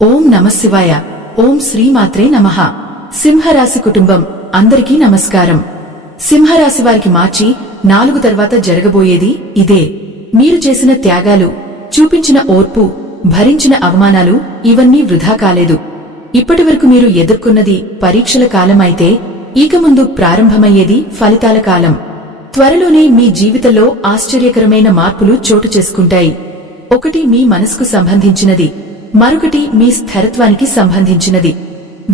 ఓం నమఃశివాయ. ఓం శ్రీమాత్రే నమః. సింహరాశి కుటుంబం అందరికీ నమస్కారం. సింహరాశి వారికి మార్చి 4 తర్వాత జరగబోయేది ఇదే. మీరు చేసిన త్యాగాలు, చూపించిన ఓర్పు, భరించిన అవమానాలు ఇవన్నీ వృధా కాలేదు. ఇప్పటివరకు మీరు ఎదుర్కొన్నది పరీక్షల కాలమైతే ఇక ముందు ప్రారంభమయ్యేది ఫలితాల కాలం. త్వరలోనే మీ జీవితంలో ఆశ్చర్యకరమైన మార్పులు చోటు చేసుకుంటాయి. ఒకటి మీ మనసుకు సంబంధించినది, మరొకటి మీ స్థిరత్వానికి సంబంధించినది.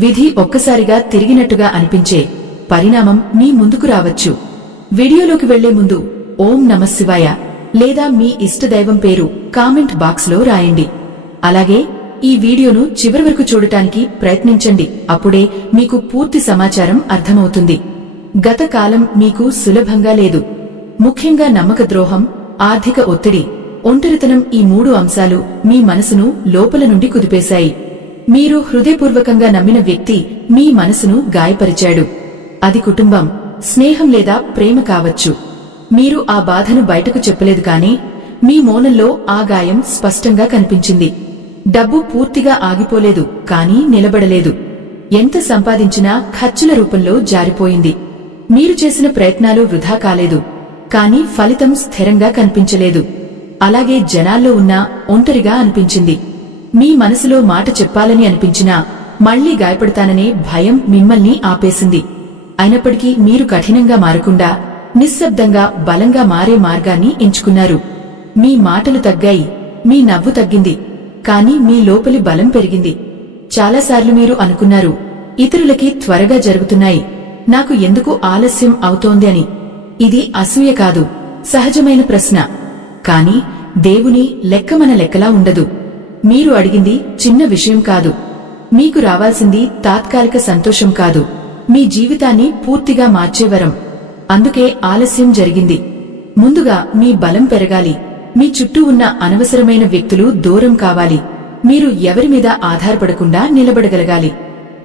విధి ఒక్కసారిగా తిరిగినట్టుగా అనిపించే పరిణామం మీ ముందుకు రావచ్చు. వీడియోలోకి వెళ్లే ముందు ఓం నమఃశివాయ లేదా మీ ఇష్టదైవం పేరు కామెంట్ బాక్స్లో రాయండి. అలాగే ఈ వీడియోను చివరి వరకు చూడటానికి ప్రయత్నించండి. అప్పుడే మీకు పూర్తి సమాచారం అర్థమవుతుంది. గత కాలం మీకు సులభంగా లేదు. ముఖ్యంగా నమ్మక ద్రోహం, ఆర్థిక ఒత్తిడి, ఒంటరితనం ఈ 3 అంశాలు మీ మనసును లోపల నుండి కుదిపేశాయి. మీరు హృదయపూర్వకంగా నమ్మిన వ్యక్తి మీ మనసును గాయపరిచాడు. అది కుటుంబం, స్నేహం లేదా ప్రేమ కావచ్చు. మీరు ఆ బాధను బయటకు చెప్పలేదు, కానీ మీ మౌనంలో ఆ గాయం స్పష్టంగా కనిపించింది. డబ్బు పూర్తిగా ఆగిపోలేదు, కానీ నిలబడలేదు. ఎంత సంపాదించినా ఖర్చుల రూపంలో జారిపోయింది. మీరు చేసిన ప్రయత్నాలు వృధా కాలేదు, కానీ ఫలితం స్థిరంగా కనిపించలేదు. అలాగే జనాల్లో ఉన్నా ఒంటరిగా అనిపించింది. మీ మనసులో మాట చెప్పాలని అనిపించినా మళ్లీ గాయపడతాననే భయం మిమ్మల్ని ఆపేసింది. అయినప్పటికీ మీరు కఠినంగా మారకుండా నిశ్శబ్దంగా బలంగా మారే మార్గాన్ని ఎంచుకున్నారు. మీ మాటలు తగ్గాయి, మీ నవ్వు తగ్గింది, కానీ మీ లోపలి బలం పెరిగింది. చాలాసార్లు మీరు అనుకున్నారు, ఇతరులకి త్వరగా జరుగుతున్నాయి, నాకు ఎందుకు ఆలస్యం అవుతోంది అని. ఇది అసూయ కాదు, సహజమైన ప్రశ్న. కాని దేవుని లెక్క మన లెక్కలా ఉండదు. మీరు అడిగింది చిన్న విషయం కాదు. మీకు రావాల్సింది తాత్కాలిక సంతోషం కాదు, మీ జీవితాన్ని పూర్తిగా మార్చే వరం. అందుకే ఆలస్యం జరిగింది. ముందుగా మీ బలం పెరగాలి. మీ చుట్టూ ఉన్న అనవసరమైన వ్యక్తులు దూరం కావాలి. మీరు ఎవరి మీద ఆధారపడకుండా నిలబడగలగాలి.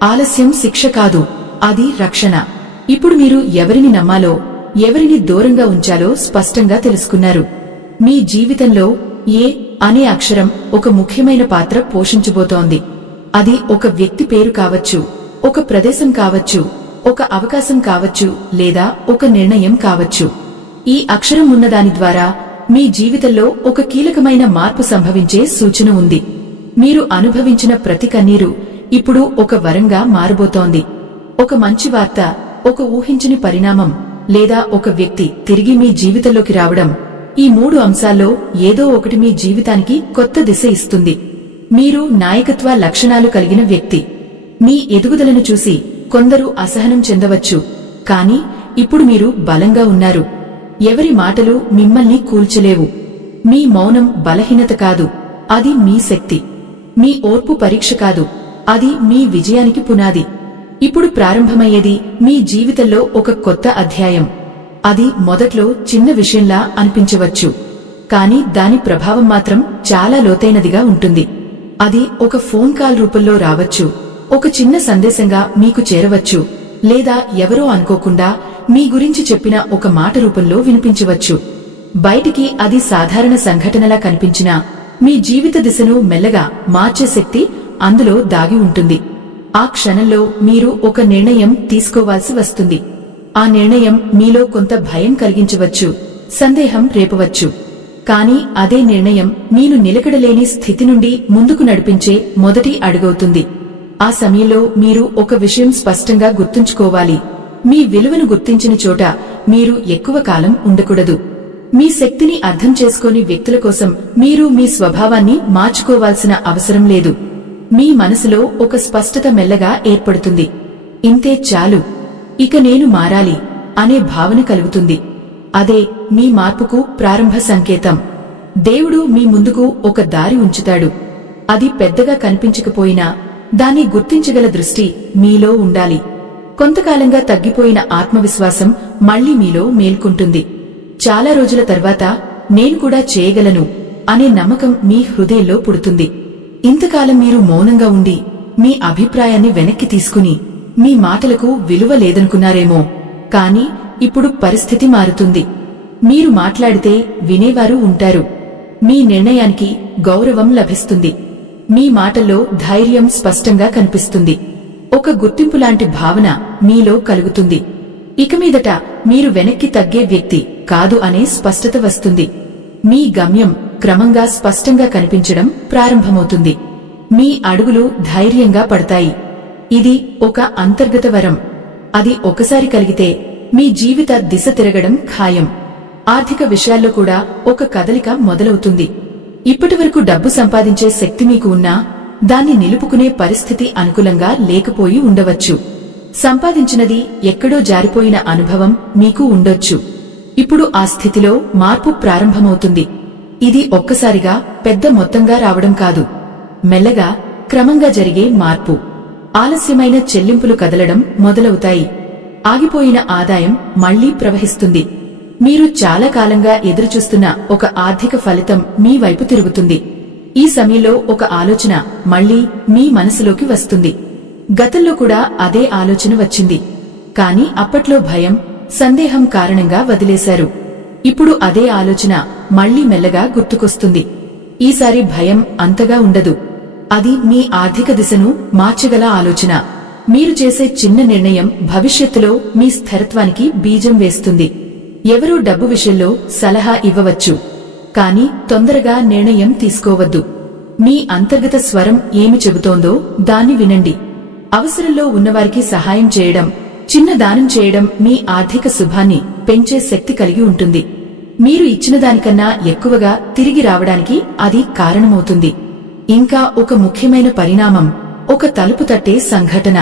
ఆలస్యం శిక్ష కాదు, అది రక్షణ. ఇప్పుడు మీరు ఎవరిని నమ్మాలో, ఎవరిని దూరంగా ఉంచాలో స్పష్టంగా తెలుసుకున్నారు. మీ జీవితంలో ఏ అనే అక్షరం ఒక ముఖ్యమైన పాత్ర పోషించబోతోంది. అది ఒక వ్యక్తి పేరు కావచ్చు, ఒక ప్రదేశం కావచ్చు, ఒక అవకాశం కావచ్చు, లేదా ఒక నిర్ణయం కావచ్చు. ఈ అక్షరం ఉన్నదాని ద్వారా మీ జీవితంలో ఒక కీలకమైన మార్పు సంభవించే సూచన ఉంది. మీరు అనుభవించిన ప్రతి కన్నీరు ఇప్పుడు ఒక వరంగా మారబోతోంది. ఒక మంచి వార్త, ఒక ఊహించని పరిణామం, లేదా ఒక వ్యక్తి తిరిగి మీ జీవితంలోకి రావడం. ఈ 3 అంశాల్లో ఏదో ఒకటి మీ జీవితానికి కొత్త దిశ ఇస్తుంది. మీరు నాయకత్వ లక్షణాలు కలిగిన వ్యక్తి. మీ ఎదుగుదలను చూసి కొందరు అసహనం చెందవచ్చు, కానీ ఇప్పుడు మీరు బలంగా ఉన్నారు. ఎవరి మాటలు మిమ్మల్ని కూల్చలేవు. మీ మౌనం బలహీనత కాదు, అది మీ శక్తి. మీ ఓర్పు పరీక్ష కాదు, అది మీ విజయానికి పునాది. ఇప్పుడు ప్రారంభమయ్యేది మీ జీవితంలో ఒక కొత్త అధ్యాయం. అది మొదట్లో చిన్న విషయంలా అనిపించవచ్చు, కానీ దాని ప్రభావం మాత్రం చాలా లోతైనదిగా ఉంటుంది. అది ఒక ఫోన్ కాల్ రూపంలో రావచ్చు, ఒక చిన్న సందేశంగా మీకు చేరవచ్చు, లేదా ఎవరో అనుకోకుండా మీ గురించి చెప్పిన ఒక మాట రూపంలో వినిపించవచ్చు. బయటికి అది సాధారణ సంఘటనలా కనిపించినా మీ జీవిత దిశను మెల్లగా మార్చే శక్తి అందులో దాగి ఉంటుంది. ఆ క్షణంలో మీరు ఒక నిర్ణయం తీసుకోవాల్సి వస్తుంది. ఆ నిర్ణయం మీలో కొంత భయం కలిగించవచ్చు, సందేహం రేపవచ్చు. కానీ అదే నిర్ణయం మీను నిలకడలేని స్థితి నుండి ముందుకు నడిపించే మొదటి అడుగవుతుంది. ఆ సమయంలో మీరు ఒక విషయం స్పష్టంగా గుర్తుంచుకోవాలి. మీ విలువను గుర్తించిన చోట మీరు ఎక్కువ కాలం ఉండకూడదు. మీ శక్తిని అర్థం చేసుకోని వ్యక్తుల కోసం మీరు మీ స్వభావాన్ని మార్చుకోవాల్సిన అవసరం లేదు. మీ మనసులో ఒక స్పష్టత మెల్లగా ఏర్పడుతుంది. ఇంతే చాలు, ఇక నేను మారాలి అనే భావన కలుగుతుంది. అదే మీ మార్పుకు ప్రారంభ సంకేతం. దేవుడు మీ ముందుకు ఒక దారి ఉంచుతాడు. అది పెద్దగా కనిపించకపోయినా దాన్ని గుర్తించగల దృష్టి మీలో ఉండాలి. కొంతకాలంగా తగ్గిపోయిన ఆత్మవిశ్వాసం మళ్లీ మీలో మేల్కొంటుంది. చాలా రోజుల తర్వాత నేను కూడా చేయగలను అనే నమ్మకం మీ హృదయంలో పుడుతుంది. ఇంతకాలం మీరు మౌనంగా ఉండి మీ అభిప్రాయాన్ని వెనక్కి తీసుకుని మీ మాటలకు విలువ లేదనుకున్నారేమో, కానీ ఇప్పుడు పరిస్థితి మారుతుంది. మీరు మాట్లాడితే వినేవారు ఉంటారు. మీ నిర్ణయానికి గౌరవం లభిస్తుంది. మీ మాటల్లో ధైర్యం స్పష్టంగా కనిపిస్తుంది. ఒక గుర్తింపులాంటి భావన మీలో కలుగుతుంది. ఇక మీదట మీరు వెనక్కి తగ్గే వ్యక్తి కాదు అనే స్పష్టత వస్తుంది. మీ గమ్యం క్రమంగా స్పష్టంగా కనిపించడం ప్రారంభమవుతుంది. మీ అడుగులు ధైర్యంగా పడతాయి. ఇది ఒక అంతర్గత వరం. అది ఒకసారి కలిగితే మీ జీవిత దిశ తిరగడం ఖాయం. ఆర్థిక విషయాల్లో కూడా ఒక కదలిక మొదలవుతుంది. ఇప్పటివరకు డబ్బు సంపాదించే శక్తి మీకు ఉన్నా దాన్ని నిలుపుకునే పరిస్థితి అనుకూలంగా లేకపోయి ఉండవచ్చు. సంపాదించినది ఎక్కడో జారిపోయిన అనుభవం మీకు ఉండొచ్చు. ఇప్పుడు ఆ స్థితిలో మార్పు ప్రారంభమవుతుంది. ఇది ఒక్కసారిగా పెద్ద మొత్తంగా రావడం కాదు, మెల్లగా క్రమంగా జరిగే మార్పు. ఆలస్యమైన చెల్లింపులు కదలడం మొదలవుతాయి. ఆగిపోయిన ఆదాయం మళ్లీ ప్రవహిస్తుంది. మీరు చాలా కాలంగా ఎదురుచూస్తున్న ఒక ఆర్థిక ఫలితం మీ వైపు తిరుగుతుంది. ఈ సమయంలో ఒక ఆలోచన మళ్లీ మీ మనసులోకి వస్తుంది. గతంలో కూడా అదే ఆలోచన వచ్చింది, కాని అప్పట్లో భయం, సందేహం కారణంగా వదిలేశారు. ఇప్పుడు అదే ఆలోచన మళ్లీ మెల్లగా గుర్తుకొస్తుంది. ఈసారి భయం అంతగా ఉండదు. అది మీ ఆర్థిక దిశను మార్చగల ఆలోచన. మీరు చేసే చిన్న నిర్ణయం భవిష్యత్తులో మీ స్థిరత్వానికి బీజం వేస్తుంది. ఎవరూ డబ్బు విషయంలో సలహా ఇవ్వవచ్చు, కాని తొందరగా నిర్ణయం తీసుకోవద్దు. మీ అంతర్గత స్వరం ఏమి చెబుతోందో దాన్ని వినండి. అవసరంలో ఉన్నవారికి సహాయం చేయడం, చిన్న దానం చేయడం మీ ఆర్థిక శుభాన్ని పెంచే శక్తి కలిగి ఉంటుంది. మీరు ఇచ్చిన దానికన్నా ఎక్కువగా తిరిగి రావడానికి అది కారణమవుతుంది. ఇంకా ఒక ముఖ్యమైన పరిణామం, ఒక తలుపు తట్టే సంఘటన.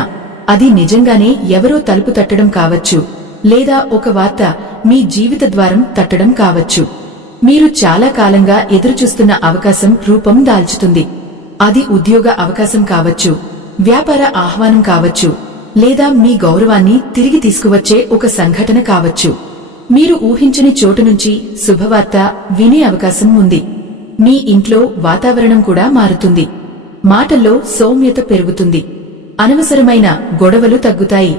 అది నిజంగానే ఎవరో తలుపు తట్టడం కావచ్చు, లేదా ఒక వార్త మీ జీవిత ద్వారం తట్టడం కావచ్చు. మీరు చాలా కాలంగా ఎదురుచూస్తున్న అవకాశం రూపం దాల్చుతుంది. అది ఉద్యోగ అవకాశం కావచ్చు, వ్యాపార ఆహ్వానం కావచ్చు, లేదా మీ గౌరవాన్ని తిరిగి తీసుకువచ్చే ఒక సంఘటన కావచ్చు. మీరు ఊహించని చోటు నుంచి శుభవార్త వినే అవకాశం ఉంది. మీ ఇంట్లో వాతావరణం కూడా మారుతుంది. మాటల్లో సౌమ్యత పెరుగుతుంది. అనవసరమైన గొడవలు తగ్గుతాయి.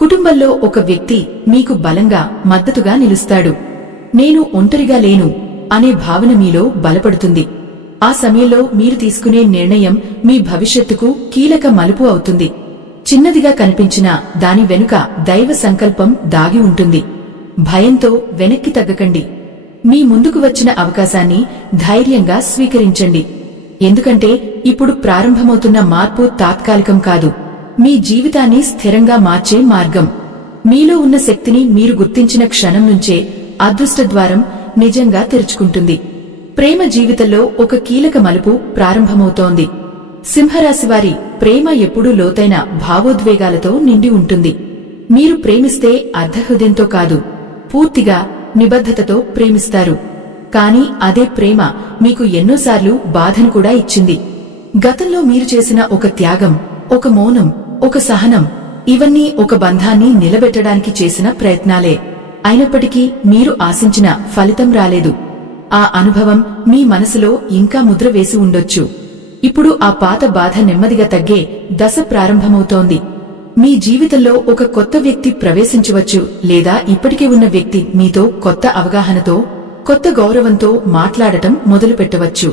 కుటుంబంలో ఒక వ్యక్తి మీకు బలంగా మద్దతుగా నిలుస్తాడు. నేను ఒంటరిగా లేను అనే భావన మీలో బలపడుతుంది. ఆ సమయంలో మీరు తీసుకునే నిర్ణయం మీ భవిష్యత్తుకు కీలక మలుపు అవుతుంది. చిన్నదిగా కనిపించినా దాని వెనుక దైవ సంకల్పం దాగి ఉంటుంది. భయంతో వెనక్కి తగ్గకండి. మీ ముందుకు వచ్చిన అవకాశాన్ని ధైర్యంగా స్వీకరించండి. ఎందుకంటే ఇప్పుడు ప్రారంభమవుతున్న మార్పు తాత్కాలికం కాదు, మీ జీవితాన్ని స్థిరంగా మార్చే మార్గం. మీలో ఉన్న శక్తిని మీరు గుర్తించిన క్షణం నుంచే అదృష్ట ద్వారం నిజంగా తెరుచుకుంటుంది. ప్రేమ జీవితంలో ఒక కీలక మలుపు ప్రారంభమవుతోంది. సింహరాశివారి ప్రేమ ఎప్పుడూ లోతైన భావోద్వేగాలతో నిండి ఉంటుంది. మీరు ప్రేమిస్తే అర్ధహృదయంతో కాదు, పూర్తిగా నిబద్ధతతో ప్రేమిస్తారు. కాని అదే ప్రేమ మీకు ఎన్నోసార్లు బాధను కూడా ఇచ్చింది. గతంలో మీరు చేసిన ఒక త్యాగం, ఒక మౌనం, ఒక సహనం, ఇవన్నీ ఒక బంధాన్ని నిలబెట్టడానికి చేసిన ప్రయత్నాలే. అయినప్పటికీ మీరు ఆశించిన ఫలితం రాలేదు. ఆ అనుభవం మీ మనసులో ఇంకా ముద్ర వేసి ఉండొచ్చు. ఇప్పుడు ఆ పాత బాధ నెమ్మదిగా తగ్గే దశ ప్రారంభమవుతోంది. మీ జీవితంలో ఒక కొత్త వ్యక్తి ప్రవేశించవచ్చు, లేదా ఇప్పటికే ఉన్న వ్యక్తి మీతో కొత్త అవగాహనతో, కొత్త గౌరవంతో మాట్లాడటం మొదలుపెట్టవచ్చు.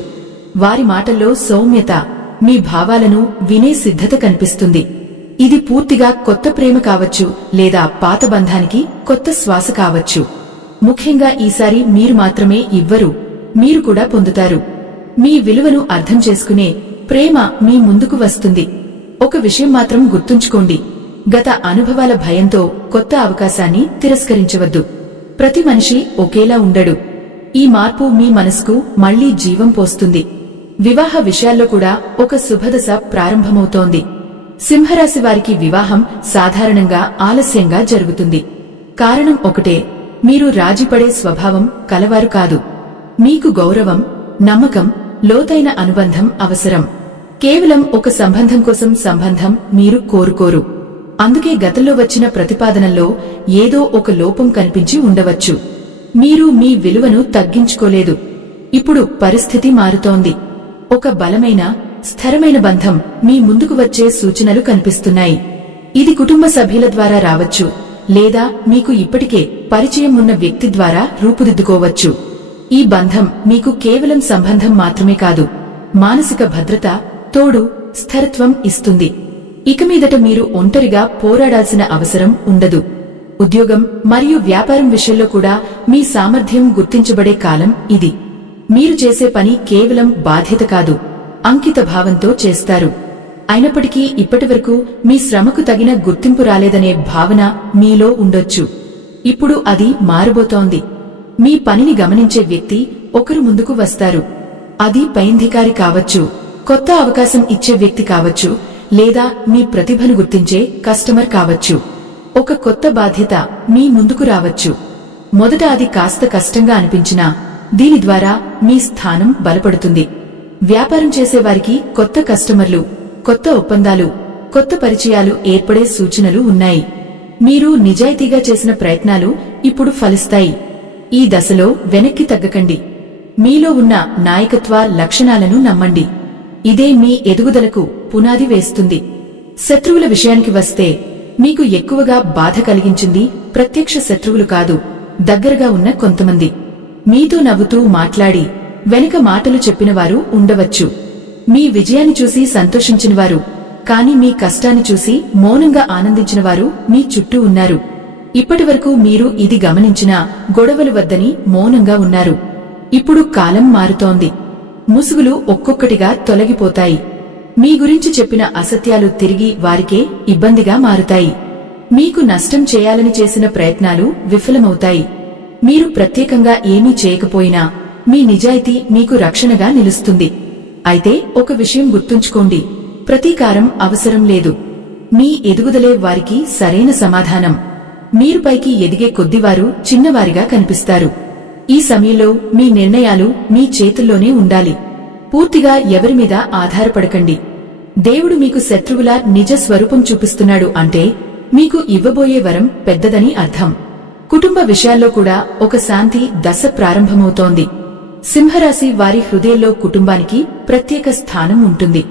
వారి మాటల్లో సౌమ్యత, మీ భావాలను వినే సిద్ధత కనిపిస్తుంది. ఇది పూర్తిగా కొత్త ప్రేమ కావచ్చు, లేదా పాత బంధానికి కొత్త శ్వాస కావచ్చు. ముఖ్యంగా ఈసారి మీరు మాత్రమే ఇవ్వరు, మీరు కూడా పొందుతారు. మీ విలువను అర్థం చేసుకునే ప్రేమ మీ ముందుకు వస్తుంది. ఒక విషయం మాత్రం గుర్తుంచుకోండి, గత అనుభవాల భయంతో కొత్త అవకాశాన్ని తిరస్కరించవద్దు. ప్రతి మనిషి ఒకేలా ఉండడు. ఈ మార్పు మీ మనసుకు మళ్లీ జీవం పోస్తుంది. వివాహ విషయాల్లో కూడా ఒక శుభదశ ప్రారంభమవుతోంది. సింహరాశి వారికి వివాహం సాధారణంగా ఆలస్యంగా జరుగుతుంది. కారణం ఒకటే, మీరు రాజీపడే స్వభావం కలవారు కాదు. మీకు గౌరవం, నమ్మకం, లోతైన అనుబంధం అవసరం. కేవలం ఒక సంబంధం కోసం సంబంధం మీరు కోరుకోరు. అందుకే గతంలో వచ్చిన ప్రతిపాదనల్లో ఏదో ఒక లోపం కనిపించి ఉండవచ్చు. మీరు మీ విలువను తగ్గించుకోలేదు. ఇప్పుడు పరిస్థితి మారుతోంది. ఒక బలమైన, స్థిరమైన బంధం మీ ముందుకు వచ్చే సూచనలు కనిపిస్తున్నాయి. ఇది కుటుంబ సభ్యుల ద్వారా రావచ్చు, లేదా మీకు ఇప్పటికే పరిచయం ఉన్న వ్యక్తి ద్వారా రూపుదిద్దుకోవచ్చు. ఈ బంధం మీకు కేవలం సంబంధం మాత్రమే కాదు, మానసిక భద్రత, తోడు, స్థిరత్వం ఇస్తుంది. ఇక మీదట మీరు ఒంటరిగా పోరాడాల్సిన అవసరం ఉండదు. ఉద్యోగం మరియు వ్యాపారం విషయంలో కూడా మీ సామర్థ్యం గుర్తించబడే కాలం ఇది. మీరు చేసే పని కేవలం బాధ్యత కాదు, అంకిత భావంతో చేస్తారు. అయినప్పటికీ ఇప్పటివరకు మీ శ్రమకు తగిన గుర్తింపు రాలేదనే భావన మీలో ఉండొచ్చు. ఇప్పుడు అది మారబోతోంది. మీ పనిని గమనించే వ్యక్తి ఒకరు ముందుకు వస్తారు. అది పైంధికారి కావచ్చు, కొత్త అవకాశం ఇచ్చే వ్యక్తి కావచ్చు, లేదా మీ ప్రతిభను గుర్తించే కస్టమర్ కావచ్చు. ఒక కొత్త బాధ్యత మీ ముందుకు రావచ్చు. మొదట అది కాస్త కష్టంగా అనిపించినా దీని ద్వారా మీ స్థానం బలపడుతుంది. వ్యాపారం చేసేవారికి కొత్త కస్టమర్లు, కొత్త ఒప్పందాలు, కొత్త పరిచయాలు ఏర్పడే సూచనలు ఉన్నాయి. మీరు నిజాయితీగా చేసిన ప్రయత్నాలు ఇప్పుడు ఫలిస్తాయి. ఈ దశలో వెనక్కి తగ్గకండి. మీలో ఉన్న నాయకత్వ లక్షణాలను నమ్మండి. ఇదే మీ ఎదుగుదలకు పునాది వేస్తుంది. శత్రువుల విషయానికి వస్తే, మీకు ఎక్కువగా బాధ కలిగించింది ప్రత్యక్ష శత్రువులు కాదు, దగ్గరగా ఉన్న కొంతమంది. మీతో నవ్వుతూ మాట్లాడి వెనుక మాటలు చెప్పినవారు ఉండవచ్చు. మీ విజయాన్ని చూసి సంతోషించినవారు, కాని మీ కష్టాన్ని చూసి మౌనంగా ఆనందించినవారు మీ చుట్టూ ఉన్నారు. ఇప్పటివరకు మీరు ఇది గమనించినా గొడవలు వద్దని మౌనంగా ఉన్నారు. ఇప్పుడు కాలం మారుతోంది. ముసుగులు ఒక్కొక్కటిగా తొలగిపోతాయి. మీ గురించి చెప్పిన అసత్యాలు తిరిగి వారికే ఇబ్బందిగా మారుతాయి. మీకు నష్టం చేయాలని చేసిన ప్రయత్నాలు విఫలమవుతాయి. మీరు ప్రత్యేకంగా ఏమీ చేయకపోయినా మీ నిజాయితీ మీకు రక్షణగా నిలుస్తుంది. అయితే ఒక విషయం గుర్తుంచుకోండి, ప్రతీకారం అవసరం లేదు. మీ ఎదుగుదలే వారికి సరైన సమాధానం. మీరు పైకి ఎదిగే కొద్దివారు చిన్నవారిగా కనిపిస్తారు. ఈ సమయంలో మీ నిర్ణయాలు మీ చేతుల్లోనే ఉండాలి. పూర్తిగా ఎవరిమీద ఆధారపడకండి. దేవుడు మీకు శత్రువుల నిజ స్వరూపం చూపిస్తున్నాడు అంటే మీకు ఇవ్వబోయే వరం పెద్దదని అర్థం. కుటుంబ విషయాల్లో కూడా ఒక శాంతి దశ ప్రారంభమవుతోంది. సింహరాశి వారి హృదయంలో కుటుంబానికి ప్రత్యేక స్థానం ఉంటుంది.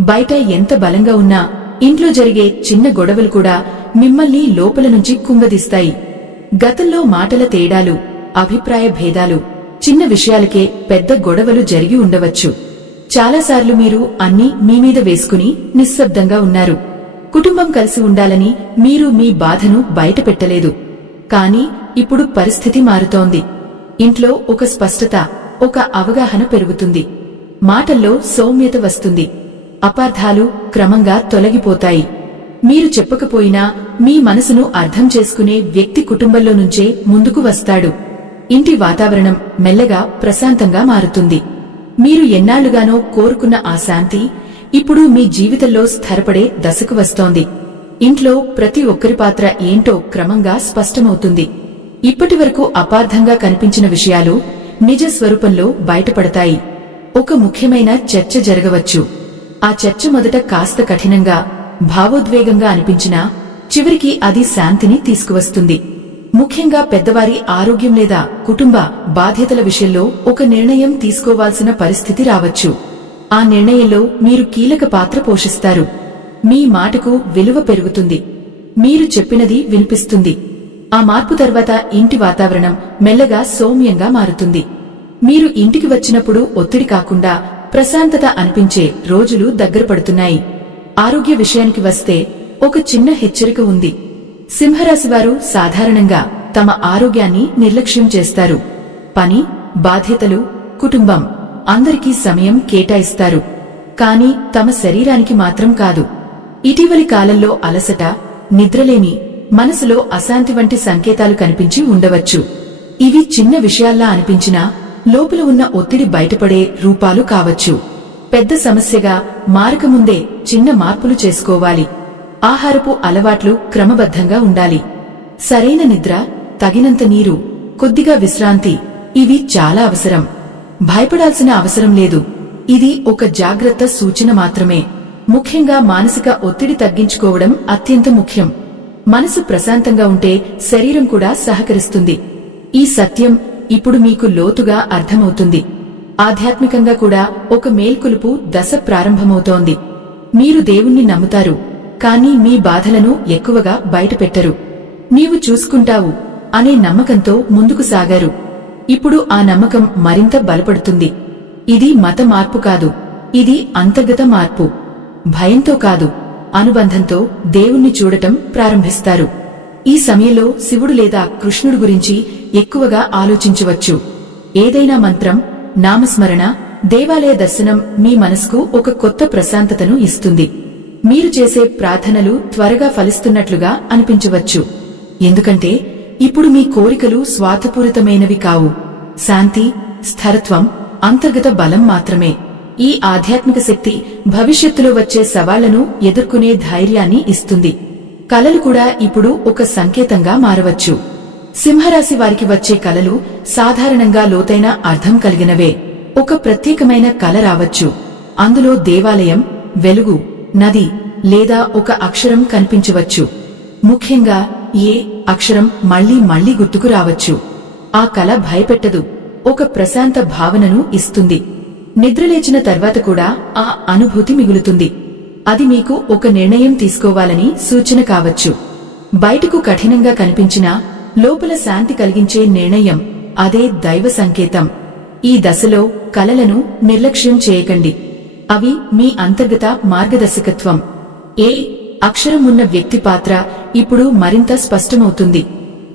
బయట ఎంత బలంగా ఉన్నా ఇంట్లో జరిగే చిన్న గొడవలు కూడా మిమ్మల్ని లోపల నుంచి కుంగదీస్తాయి. గతంలో మాటల తేడాలు, అభిప్రాయ భేదాలు, చిన్న విషయాలకే పెద్ద గొడవలు జరిగి ఉండవచ్చు. చాలాసార్లు మీరు అన్నీ మీమీద వేసుకుని నిశ్శబ్దంగా ఉన్నారు. కుటుంబం కలిసి ఉండాలని మీరు మీ బాధను బయటపెట్టలేదు. కాని ఇప్పుడు పరిస్థితి మారుతోంది. ఇంట్లో ఒక స్పష్టత, ఒక అవగాహన పెరుగుతుంది. మాటల్లో సౌమ్యత వస్తుంది. అపార్థాలు క్రమంగా తొలగిపోతాయి. మీరు చెప్పకపోయినా మీ మనసును అర్థం చేసుకునే వ్యక్తి కుటుంబంలో నుంచే ముందుకు వస్తాడు. ఇంటి వాతావరణం మెల్లగా ప్రశాంతంగా మారుతుంది. మీరు ఎన్నాళ్లుగానో కోరుకున్న ఆ శాంతి ఇప్పుడు మీ జీవితంలో స్థిరపడే దశకు వస్తోంది. ఇంట్లో ప్రతి ఒక్కరి పాత్ర ఏంటో క్రమంగా స్పష్టమవుతుంది. ఇప్పటివరకు అపార్థంగా కనిపించిన విషయాలు నిజ స్వరూపంలో బయటపడతాయి. ఒక ముఖ్యమైన చర్చ జరగవచ్చు. ఆ చర్చ మొదట కాస్త కఠినంగా, భావోద్వేగంగా అనిపించినా చివరికి అది శాంతిని తీసుకువస్తుంది. ముఖ్యంగా పెద్దవారి ఆరోగ్యం లేదా కుటుంబ బాధ్యతల విషయంలో ఒక నిర్ణయం తీసుకోవాల్సిన పరిస్థితి రావచ్చు. ఆ నిర్ణయంలో మీరు కీలక పాత్ర పోషిస్తారు. మీ మాటకు విలువ పెరుగుతుంది. మీరు చెప్పినది వినిపిస్తుంది. ఆ మార్పు తర్వాత ఇంటి వాతావరణం మెల్లగా సౌమ్యంగా మారుతుంది. మీరు ఇంటికి వచ్చినప్పుడు ఒత్తిడి కాకుండా ప్రశాంతత అనిపించే రోజులు దగ్గర పడుతున్నాయి. ఆరోగ్య విషయానికి వస్తే ఒక చిన్న హెచ్చరిక ఉంది. సింహరాశివారు సాధారణంగా తమ ఆరోగ్యాన్ని నిర్లక్ష్యం చేస్తారు. పని, బాధ్యతలు, కుటుంబం అందరికీ సమయం కేటాయిస్తారు. కాని తమ శరీరానికి మాత్రం కాదు. ఇటీవలి కాలంలో అలసట, నిద్రలేమి, మనసులో అశాంతి వంటి సంకేతాలు కనిపించి ఉండవచ్చు. ఇవి చిన్న విషయాల్లా అనిపించినా లోపల ఉన్న ఒత్తిడి బయటపడే రూపాలు కావచ్చు. పెద్ద సమస్యగా మారకముందే చిన్న మార్పులు చేసుకోవాలి. ఆహారపు అలవాట్లు క్రమబద్ధంగా ఉండాలి. సరైన నిద్ర, తగినంత నీరు, కొద్దిగా విశ్రాంతి ఇవి చాలా అవసరం. భయపడాల్సిన అవసరం లేదు. ఇది ఒక జాగ్రత్త సూచన మాత్రమే. ముఖ్యంగా మానసిక ఒత్తిడి తగ్గించుకోవడం అత్యంత ముఖ్యం. మనసు ప్రశాంతంగా ఉంటే శరీరం కూడా సహకరిస్తుంది. ఈ సత్యం ఇప్పుడు మీకు లోతుగా అర్థమవుతుంది. ఆధ్యాత్మికంగా కూడా ఒక మేల్కొలుపు దశ ప్రారంభమవుతోంది. మీరు దేవుణ్ణి నమ్ముతారు, కానీ మీ బాధలను ఎక్కువగా బయటపెట్టరు. నీవు చూసుకుంటావు అనే నమ్మకంతో ముందుకు సాగారు. ఇప్పుడు ఆ నమ్మకం మరింత బలపడుతుంది. ఇది మత మార్పు కాదు, ఇది అంతర్గత మార్పు. భయంతో కాదు, అనుబంధంతో దేవుణ్ణి చూడటం ప్రారంభిస్తారు. ఈ సమయంలో శివుడు లేదా కృష్ణుడు గురించి ఎక్కువగా ఆలోచించవచ్చు. ఏదైనా మంత్రం, నామస్మరణ, దేవాలయ దర్శనం మీ మనసుకు ఒక కొత్త ప్రశాంతతను ఇస్తుంది. మీరు చేసే ప్రార్థనలు త్వరగా ఫలిస్తున్నట్లుగా అనిపించవచ్చు. ఎందుకంటే ఇప్పుడు మీ కోరికలు స్వార్థపూరితమైనవి కావు. శాంతి, స్థిరత్వం, అంతర్గత బలం మాత్రమే. ఈ ఆధ్యాత్మిక శక్తి భవిష్యత్తులో వచ్చే సవాళ్లను ఎదుర్కొనే ధైర్యాన్ని ఇస్తుంది. కలలు కూడా ఇప్పుడు ఒక సంకేతంగా మారవచ్చు. సింహరాశి వారికి వచ్చే కలలు సాధారణంగా లోతైన అర్థం కలిగినవే. ఒక ప్రత్యేకమైన కల రావచ్చు. అందులో దేవాలయం, వెలుగు, నది లేదా ఒక అక్షరం కనిపించవచ్చు. ముఖ్యంగా ఏ అక్షరం మళ్లీ మళ్లీ గుర్తుకు రావచ్చు. ఆ కల భయపెట్టదు, ఒక ప్రశాంత భావనను ఇస్తుంది. నిద్రలేచిన తర్వాత కూడా ఆ అనుభూతి మిగులుతుంది. అది మీకు ఒక నిర్ణయం తీసుకోవాలని సూచన కావచ్చు. బయటకు కఠినంగా కనిపించినా లోపల శాంతి కలిగించే నిర్ణయం, అదే దైవ సంకేతం. ఈ దశలో కలలను నిర్లక్ష్యం చేయకండి. అవి మీ అంతర్గత మార్గదర్శకత్వం. ఏ అక్షరం ఉన్న వ్యక్తి పాత్ర ఇప్పుడు మరింత స్పష్టమవుతుంది.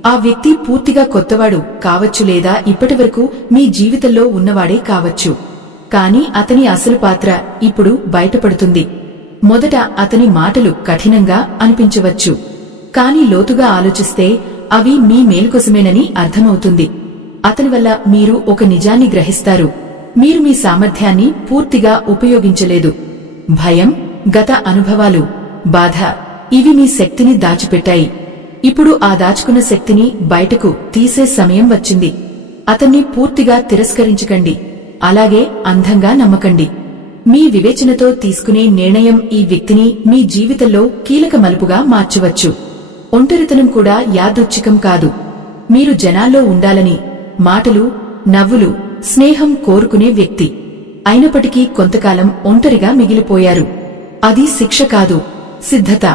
ఆ వ్యక్తి పూర్తిగా కొత్తవాడు కావచ్చు లేదా ఇప్పటివరకు మీ జీవితంలో ఉన్నవాడే కావచ్చు. కాని అతని అసలు పాత్ర ఇప్పుడు బయటపడుతుంది. మొదట అతని మాటలు కఠినంగా అనిపించవచ్చు. కాని లోతుగా ఆలోచిస్తే అవి మీ మేలుకోసమేనని అర్థమవుతుంది. అతని వల్ల మీరు ఒక నిజాన్ని గ్రహిస్తారు. మీరు మీ సామర్థ్యాన్ని పూర్తిగా ఉపయోగించలేదు. భయం, గత అనుభవాలు, బాధ, ఇవి మీ శక్తిని దాచిపెట్టాయి. ఇప్పుడు ఆ దాచుకున్న శక్తిని బయటకు తీసే సమయం వచ్చింది. అతన్ని పూర్తిగా తిరస్కరించకండి, అలాగే అంధంగా నమ్మకండి. మీ వివేచనతో తీసుకునే నిర్ణయం ఈ వ్యక్తిని మీ జీవితంలో కీలక మలుపుగా మార్చవచ్చు. ఒంటరితనం కూడా యాదృచ్ఛికం కాదు. మీరు జనాల్లో ఉండాలని, మాటలు, నవ్వులు, స్నేహం కోరుకునే వ్యక్తి. అయినప్పటికీ కొంతకాలం ఒంటరిగా మిగిలిపోయారు. అది శిక్ష కాదు, సిద్ధత.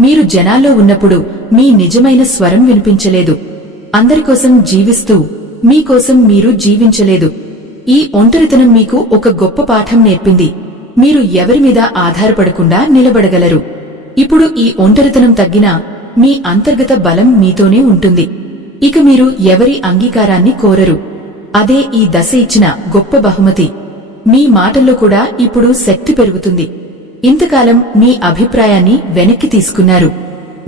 మీరు జనాల్లో ఉన్నప్పుడు మీ నిజమైన స్వరం వినిపించలేదు. అందరికోసం జీవిస్తూ మీకోసం మీరు జీవించలేదు. ఈ ఒంటరితనం మీకు ఒక గొప్ప పాఠం నేర్పింది. మీరు ఎవరి మీద ఆధారపడకుండా నిలబడగలరు. ఇప్పుడు ఈ ఒంటరితనం తగ్గినా మీ అంతర్గత బలం మీతోనే ఉంటుంది. ఇక మీరు ఎవరి అంగీకారాన్ని కోరరు. అదే ఈ దశ ఇచ్చిన గొప్ప బహుమతి. మీ మాటల్లో కూడా ఇప్పుడు శక్తి పెరుగుతుంది. ఇంతకాలం మీ అభిప్రాయాన్ని వెనక్కి తీసుకున్నారు.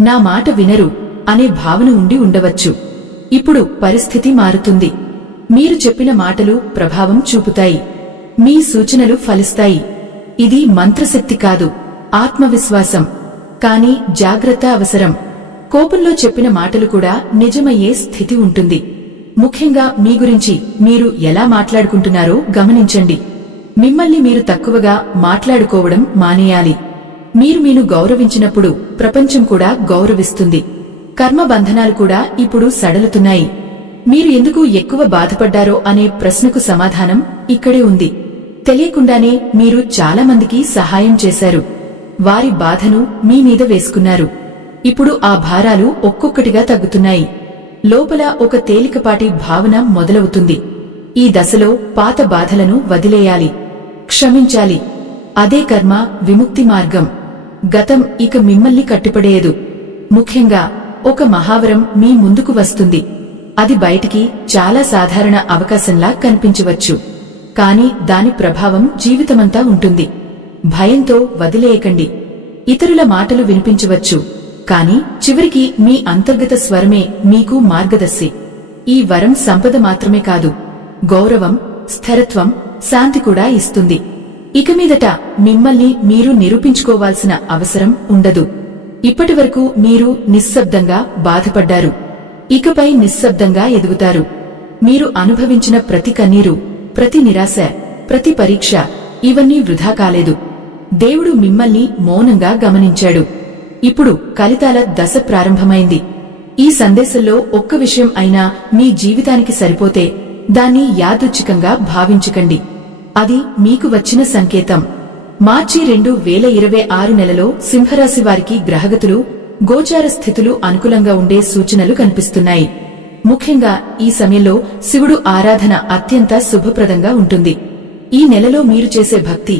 నా మాట వినరు అనే భావన ఉండి ఉండవచ్చు. ఇప్పుడు పరిస్థితి మారుతుంది. మీరు చెప్పిన మాటలు ప్రభావం చూపుతాయి. మీ సూచనలు ఫలిస్తాయి. ఇది మంత్రశక్తి కాదు, ఆత్మవిశ్వాసం. కాని జాగ్రత్త అవసరం. కోపంలో చెప్పిన మాటలు కూడా నిజమయ్యే స్థితి ఉంటుంది. ముఖ్యంగా మీ గురించి మీరు ఎలా మాట్లాడుకుంటున్నారో గమనించండి. మిమ్మల్ని మీరు తక్కువగా మాట్లాడుకోవడం మానేయాలి. మీరు మీను గౌరవించినప్పుడు ప్రపంచం కూడా గౌరవిస్తుంది. కర్మ బంధనాలు కూడా ఇప్పుడు సడలుతున్నాయి. మీరు ఎందుకు ఎక్కువ బాధపడ్డారో అనే ప్రశ్నకు సమాధానం ఇక్కడే ఉంది. తెలియకుండానే మీరు చాలా మందికి సహాయం చేశారు. వారి బాధను మీ మీద వేసుకున్నారు. ఇప్పుడు ఆ భారాలు ఒక్కొక్కటిగా తగ్గుతున్నాయి. లోపల ఒక తేలికపాటి భావన మొదలవుతుంది. ఈ దశలో పాత బాధలను వదిలేయాలి, క్షమించాలి. అదే కర్మ విముక్తి మార్గం. గతం ఇక మిమ్మల్ని కట్టిపడేయదు. ముఖ్యంగా ఒక మహావరం మీ ముందుకు వస్తుంది. అది బయటికి చాలా సాధారణ అవకాశంలా కనిపించవచ్చు. కాని దాని ప్రభావం జీవితమంతా ఉంటుంది. భయంతో వదిలేయకండి. ఇతరుల మాటలు వినిపించవచ్చు, కాని చివరికి మీ అంతర్గత స్వరమే మీకు మార్గదర్శి. ఈ వరం సంపద మాత్రమే కాదు, గౌరవం, స్థిరత్వం, శాంతి కూడా ఇస్తుంది. ఇక మీదట మిమ్మల్ని మీరు నిరూపించుకోవాల్సిన అవసరం ఉండదు. ఇప్పటివరకు మీరు నిశ్శబ్దంగా బాధపడ్డారు. ఇకపై నిశ్శబ్దంగా ఎదుగుతారు. మీరు అనుభవించిన ప్రతి కన్నీరు, ప్రతి నిరాశ, ప్రతి పరీక్ష, ఇవన్నీ వృధా కాలేదు. దేవుడు మిమ్మల్ని మౌనంగా గమనించాడు. ఇప్పుడు ఫలితాల దశ ప్రారంభమైంది. ఈ సందేశంలో ఒక్క విషయం అయినా మీ జీవితానికి సరిపోతే దాన్ని యాదృచ్ఛికంగా భావించకండి. అది మీకు వచ్చిన సంకేతం. మార్చి 2026 నెలలో సింహరాశి వారికి గ్రహగతులు, గోచార స్థితులు అనుకూలంగా ఉండే సూచనలు కనిపిస్తున్నాయి. ముఖ్యంగా ఈ సమయంలో శివుడు ఆరాధన అత్యంత శుభప్రదంగా ఉంటుంది. ఈ నెలలో మీరు చేసే భక్తి,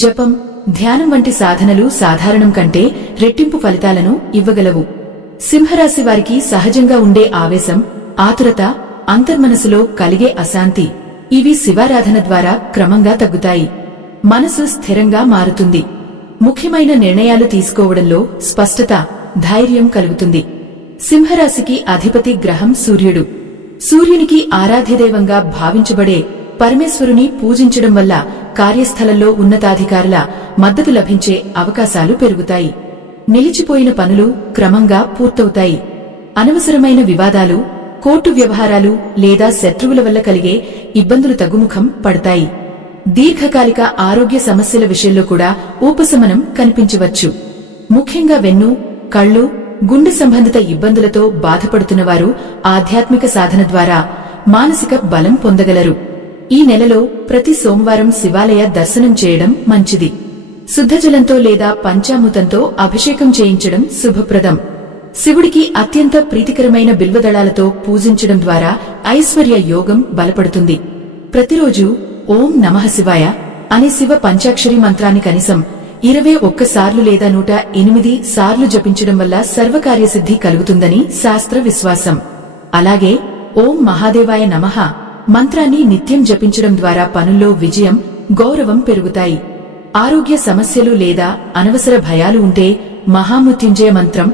జపం, ధ్యానం వంటి సాధనలు సాధారణం కంటే రెట్టింపు ఫలితాలను ఇవ్వగలవు. సింహరాశి వారికి సహజంగా ఉండే ఆవేశం, ఆతురత, అంతర్మనసులో కలిగే అశాంతి ఇవి శివారాధన ద్వారా క్రమంగా తగ్గుతాయి. మనసు స్థిరంగా మారుతుంది. ముఖ్యమైన నిర్ణయాలు తీసుకోవడంలో స్పష్టత, ధైర్యం కలుగుతుంది. సింహరాశికి అధిపతి గ్రహం సూర్యుడు. సూర్యునికి ఆరాధ్యదైవంగా భావించబడే పరమేశ్వరుని పూజించడం వల్ల కార్యస్థలంలో ఉన్నతాధికారుల మద్దతు లభించే అవకాశాలు పెరుగుతాయి. నిలిచిపోయిన పనులు క్రమంగా పూర్తవుతాయి. అనవసరమైన వివాదాలు, కోర్టు వ్యవహారాలు లేదా శత్రువుల వల్ల కలిగే ఇబ్బందులు తగ్గుముఖం పడతాయి. దీర్ఘకాలిక ఆరోగ్య సమస్యల విషయంలో కూడా ఉపశమనం కనిపించవచ్చు. ముఖ్యంగా వెన్ను, కళ్ళు, గుండె సంబంధిత ఇబ్బందులతో బాధపడుతున్నవారు ఆధ్యాత్మిక సాధన ద్వారా మానసిక బలం పొందగలరు. ఈ నెలలో ప్రతి సోమవారం శివాలయ దర్శనం చేయడం మంచిది. శుద్ధజలంతో లేదా పంచామృతంతో అభిషేకం చేయించడం శుభప్రదం. శివుడికి అత్యంత ప్రీతికరమైన బిల్వదళాలతో పూజించడం ద్వారా ఐశ్వర్య యోగం బలపడుతుంది. ప్రతిరోజు ఓం నమః శివాయ అనే శివ పంచాక్షరి మంత్రాన్ని కనీసం 21 సార్లు లేదా 108 సార్లు జపించడం వల్ల సర్వకార్యసిద్ధి కలుగుతుందని శాస్త్ర విశ్వాసం. అలాగే ఓం మహాదేవాయ నమః మంత్రాన్ని నిత్యం జపించడం ద్వారా పనుల్లో విజయం, గౌరవం పెరుగుతాయి. ఆరోగ్య సమస్యలు లేదా అనవసర భయాలు ఉంటే మహామృత్యుంజయ మంత్రం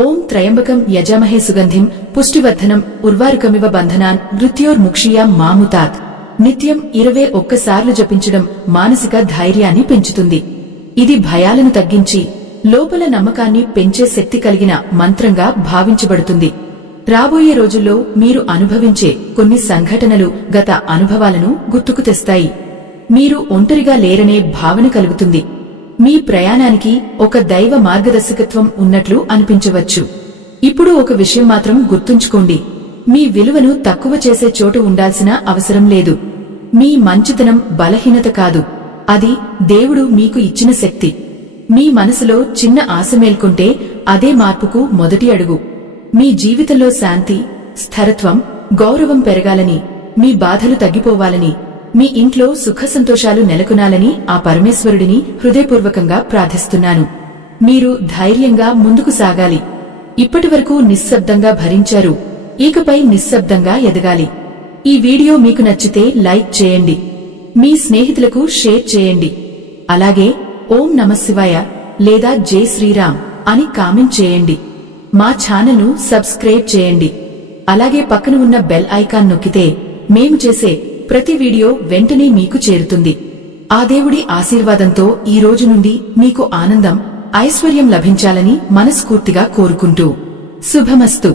ఓం త్రయంబకం యజామహే సుగంధిం పుష్టివర్ధనం ఉర్వారుకమివ బంధనాన్ మృత్యోర్ముక్షియా మాముతాత్ నిత్యం 21 సార్లు జపించడం మానసిక ధైర్యాన్ని పెంచుతుంది. ఇది భయాలను తగ్గించి లోపల నమ్మకాన్ని పెంచే శక్తి కలిగిన మంత్రంగా భావించబడుతుంది. రాబోయే రోజుల్లో మీరు అనుభవించే కొన్ని సంఘటనలు గత అనుభవాలను గుర్తుకు తెస్తాయి. మీరు ఒంటరిగా లేరనే భావన కలుగుతుంది. మీ ప్రయాణానికి ఒక దైవ మార్గదర్శకత్వం ఉన్నట్లు అనిపించవచ్చు. ఇప్పుడు ఒక విషయం మాత్రం గుర్తుంచుకోండి, మీ విలువను తక్కువ చేసే చోటు ఉండాల్సిన అవసరం లేదు. మీ మంచితనం బలహీనత కాదు, అది దేవుడు మీకు ఇచ్చిన శక్తి. మీ మనసులో చిన్న ఆశ మేల్కొంటే అదే మార్పుకు మొదటి అడుగు. మీ జీవితంలో శాంతి, స్థిరత్వం, గౌరవం పెరగాలని, మీ బాధలు తగ్గిపోవాలని, మీ ఇంట్లో సుఖ సంతోషాలు నెలకొనాలని ఆ పరమేశ్వరుడిని హృదయపూర్వకంగా ప్రార్థిస్తున్నాను. మీరు ధైర్యంగా ముందుకు సాగాలి. ఇప్పటివరకు నిశ్శబ్దంగా భరించారు, ఇకపై నిశ్శబ్దంగా ఎదగాలి. ఈ వీడియో మీకు నచ్చితే లైక్ చేయండి, మీ స్నేహితులకు షేర్ చేయండి. అలాగే ఓం నమః శివాయ లేదా జై శ్రీరామ్ అని కామెంట్ చేయండి. మా ఛానల్ను సబ్స్క్రైబ్ చేయండి. అలాగే పక్కన ఉన్న బెల్ ఐకాన్ నొక్కితే మేము చేసే ప్రతి వీడియో వెంటనే మీకు చేరుతుంది. ఆ దేవుడి ఆశీర్వాదంతో ఈ రోజు నుండి మీకు ఆనందం, ఐశ్వర్యం లభించాలని మనస్ఫూర్తిగా కోరుకుంటూ శుభమస్తు.